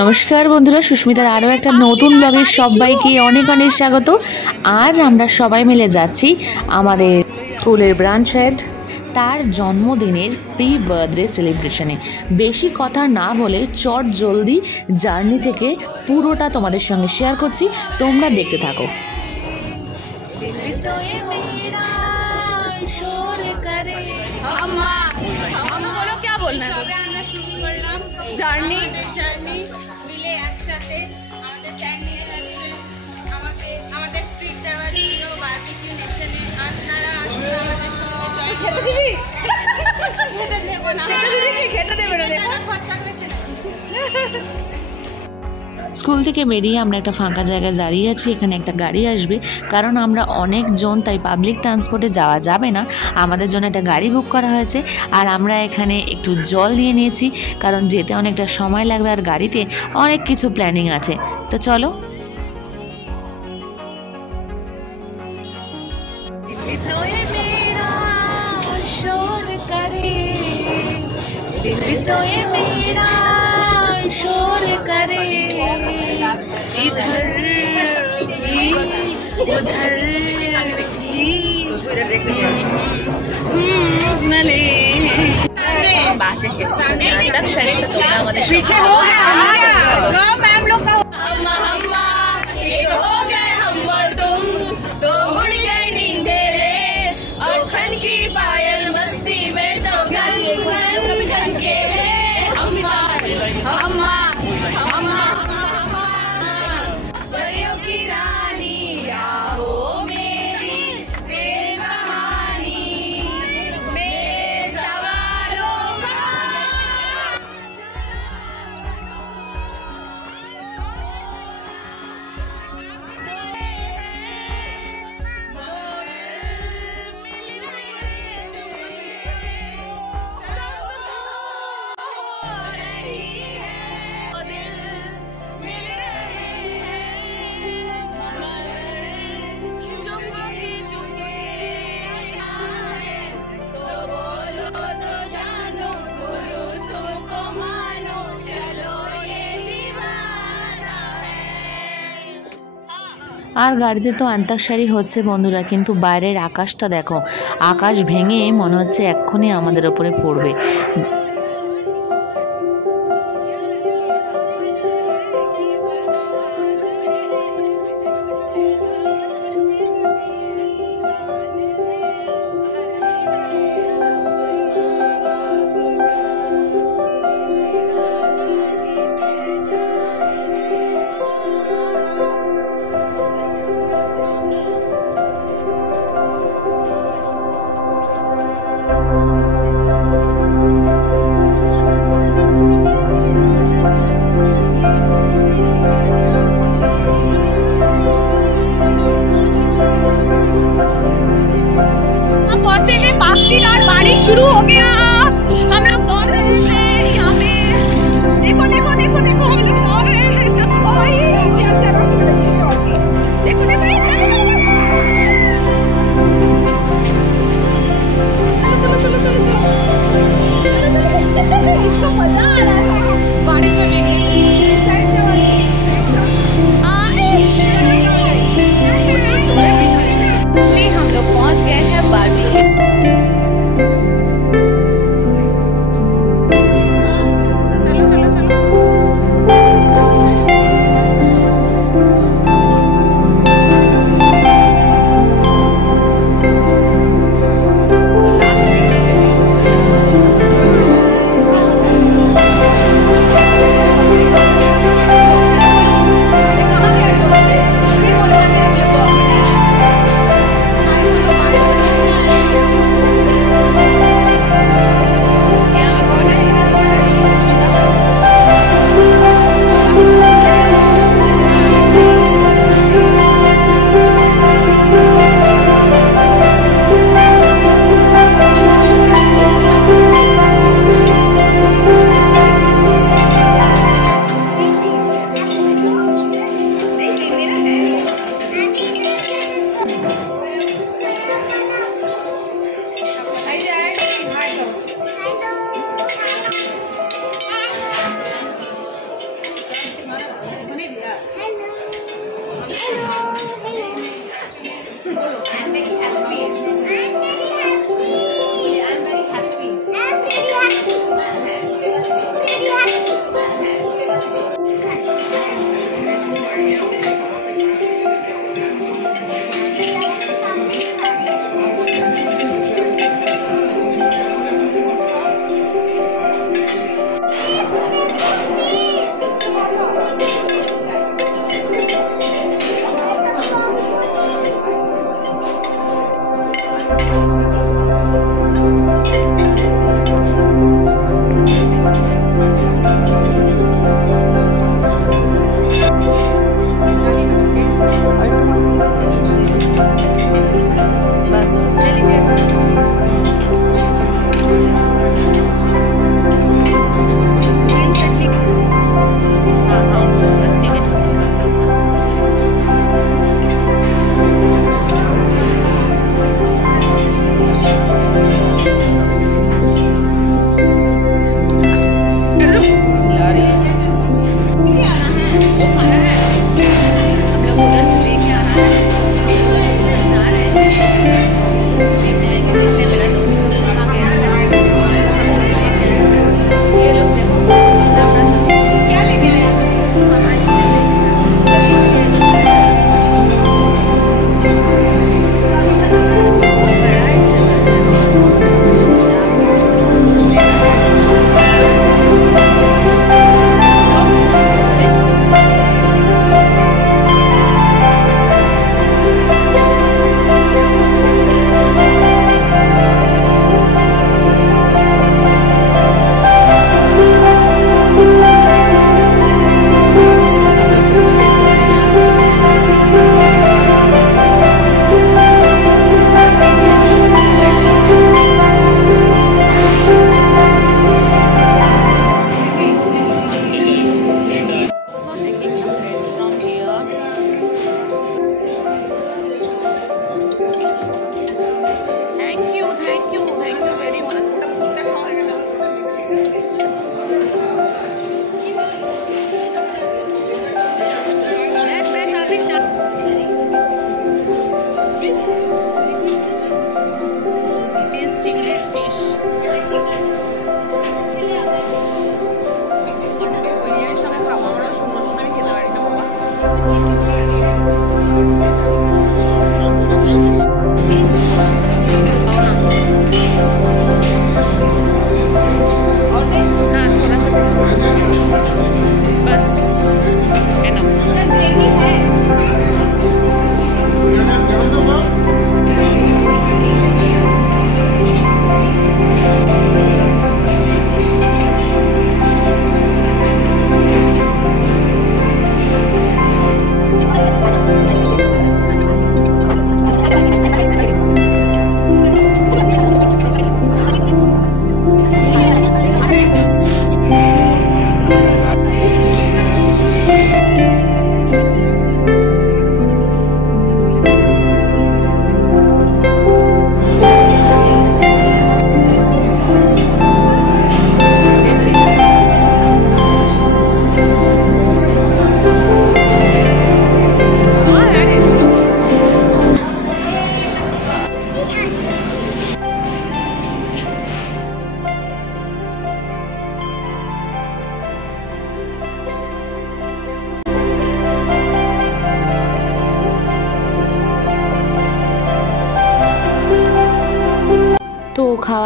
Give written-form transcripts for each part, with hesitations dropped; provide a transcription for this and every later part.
নমস্কার বন্ধুরা, সুস্মিতার আরও একটা নতুন ব্লগে সবাইকে অনেক অনেক স্বাগত। আজ আমরা সবাই মিলে যাচ্ছি আমাদের স্কুলের ব্রাঞ্চ হেড তার জন্মদিনের প্রি বার্থডে সেলিব্রেশনে। বেশি কথা না বলে চট জলদি জার্নি থেকে পুরোটা তোমাদের সঙ্গে শেয়ার করছি, তোমরা দেখতে থাকো। জার্নি মিলে একসাথে আমাদের স্যার নিয়ে যাচ্ছে আমাদের ট্রিট দেওয়ার জন্য বারবিকিউ নেশনে। আপনারা আসুন আমাদের সঙ্গে জয়েন করুন। খেতে দেবো না, খেতে দেবে না, খরচা করে খেতে। স্কুল থেকে বেরিয়ে আমরা একটা ফাঁকা জায়গায় দাঁড়িয়ে আছি। এখানে একটা গাড়ি আসবে, কারণ আমরা অনেকজন, তাই পাবলিক ট্রান্সপোর্টে যাওয়া যাবে না। আমাদের জন্য একটা গাড়ি বুক করা হয়েছে, আর আমরা এখানে একটু জল নিয়ে নিয়েছি, কারণ যেতে অনেকটা সময় লাগবে আর গাড়িতে অনেক কিছু প্ল্যানিং আছে। তো চলো। इधर उधर नले बासे के सामने अंदर शरीफ ছিল আমাদের पीछे हो गया जो मैम लोग का हम एक हो गए हम और तुम तो उड़ गए नींदे रे और छन की पायल मस्ती में तो गए के रे अम्मा अम्मा अम्मा की रानी आओ मेरी प्रेम कहानी मेरे सवालों का। আর গাড়িতে তো অন্তাক্ষরী হচ্ছে বন্ধুরা, কিন্তু বাইরের আকাশটা দেখো, আকাশ ভেঙে মনে হচ্ছে এক্ষুনি আমাদের ওপরে পড়বে। शुरू हो गया, हम लोग दौड़ रहे हैं यहाँ पे। देखो देखो देखो देखो, हम लोग दौड़ रहे हैं सब कोई। देखो देखो चलो चलो चलो चलो, इसको मजा आ रहा है बारिश में। हम लोग पहुँच गए हैं बारबी।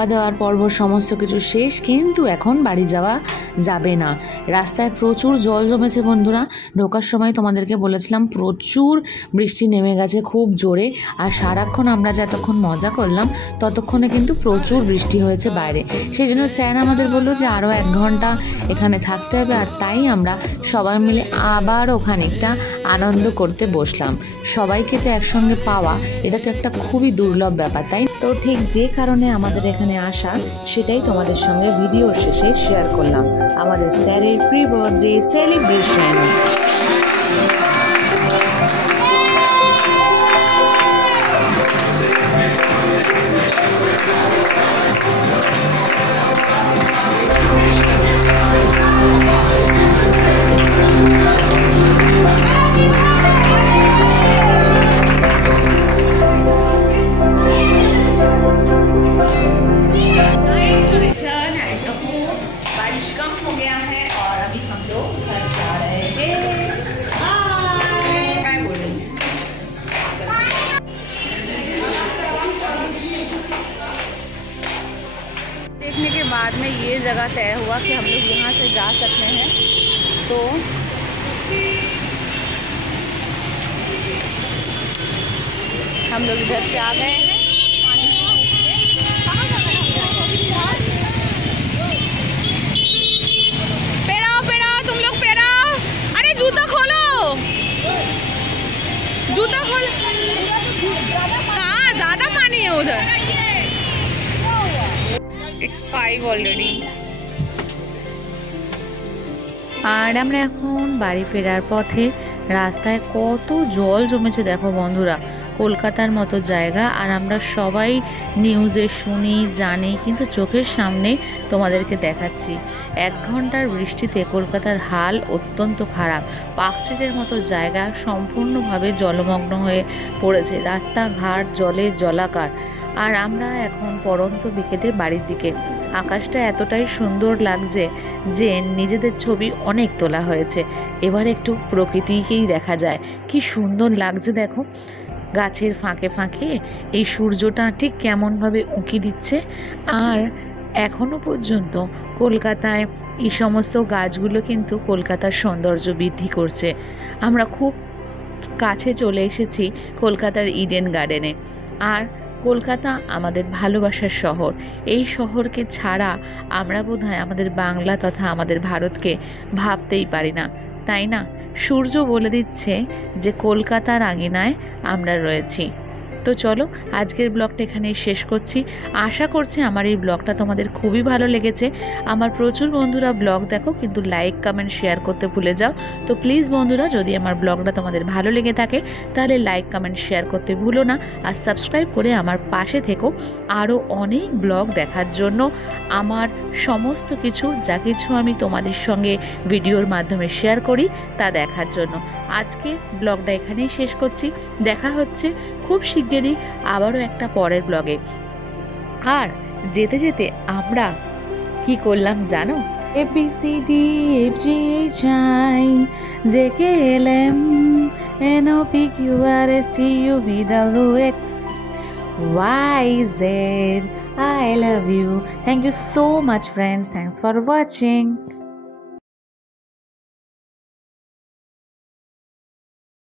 খাওয়া দাওয়ার পর্ব সমস্ত কিছু শেষ, কিন্তু এখন বাড়ি যাওয়া যাবে না। রাস্তায় প্রচুর জল জমেছে বন্ধুরা। ঢোকার সময় তোমাদেরকে বলেছিলাম প্রচুর বৃষ্টি নেমে গেছে খুব জোরে, আর সারাক্ষণ আমরা যতক্ষণ মজা করলাম ততক্ষণে কিন্তু প্রচুর বৃষ্টি হয়েছে বাইরে। সেই জন্য স্যার আমাদের বললো যে আরও 1 ঘন্টা এখানে থাকতে হবে, আর তাই আমরা সবাই মিলে আবারও খানিকটা আনন্দ করতে বসলাম। সবাইকে তো একসঙ্গে পাওয়া এটা তো একটা খুবই দুর্লভ ব্যাপার, তাই তো ঠিক যে কারণে আমাদের এখানে আসা সেটাই তোমাদের সঙ্গে ভিডিও শেষে শেয়ার করলাম, আমাদের স্যারের প্রি বার্থডে সেলিব্রেশন। देखने के बाद में ये जगह तय हुआ कि हम लोग यहाँ से जा सकते हैं, तो हम लोग इधर से आ गए हैं। पेराओ तुम लोग पेराओ, अरे जूता खोलो, जूता खोलो। कहाँ ज़्यादा पानी है उधर? It's 5 already. আর আমরা এখন বাড়ি ফেরার পথে রাস্তায় কত জল জমেছে দেখো বন্ধুরা, কলকাতার মতো জায়গা, আর আমরা সবাই নিউজে শুনি জানি, কিন্তু চোখের সামনে তোমাদেরকে দেখাচ্ছি। 1 ঘন্টার বৃষ্টিতে কলকাতার হাল অত্যন্ত খারাপ। পার্কস্ট্রিটের মতো জায়গা সম্পূর্ণভাবে জলমগ্ন হয়ে পড়েছে, রাস্তাঘাট জলে জলাকার। আর আমরা এখন পড়ন্ত বিকেলে বাড়ির দিকে। আকাশটা এতটাই সুন্দর লাগছে যে নিজেদের ছবি অনেক তোলা হয়েছে। এবার একটু প্রকৃতিকেই দেখা যায়, কি সুন্দর লাগছে দেখো, গাছের ফাঁকে ফাঁকে এই সূর্যটা ঠিক কেমনভাবে উঁকি দিচ্ছে। আর এখনো পর্যন্ত কলকাতায় এই সমস্ত গাছগুলো কিন্তু কলকাতার সৌন্দর্য বৃদ্ধি করছে। আমরা খুব কাছে চলে এসেছি কলকাতার ইডেন গার্ডেনে। আর কলকাতা আমাদের ভালোবাসার শহর, এই শহরকে ছাড়া আমরা বোধহয় আমাদের বাংলা তথা আমাদের ভারতকে ভাবতেই পারি না, তাই না? সূর্য বলে দিচ্ছে যে কলকাতার আঙিনায় আমরা রয়েছি। তো চলো আজকের ব্লগটা এখানেই শেষ করছি। আশা করছি আমার এই ব্লগটা তোমাদের খুবই ভালো লেগেছে। আমার প্রচুর বন্ধুরা ব্লগ দেখো কিন্তু লাইক কমেন্ট শেয়ার করতে ভুলে যাও। তো প্লিজ বন্ধুরা, যদি আমার ব্লগটা তোমাদের ভালো লেগে থাকে তাহলে লাইক কমেন্ট শেয়ার করতে ভুলো না, আর সাবস্ক্রাইব করে আমার পাশে থেকো আরও অনেক ব্লগ দেখার জন্য। আমার সমস্ত কিছু যা কিছু আমি তোমাদের সঙ্গে ভিডিওর মাধ্যমে শেয়ার করি তা দেখার জন্য। আজকে ব্লগটা এখানেই শেষ করছি। দেখা হচ্ছে খুব শিগগিরই আবারও একটা পরের ব্লগে। আর যেতে যেতে আমরা কি করলাম জানো? ABCD FGH I JKLM NOPQRSTUVWX YZ I love you. Thank you so much friends. Thanks for watching.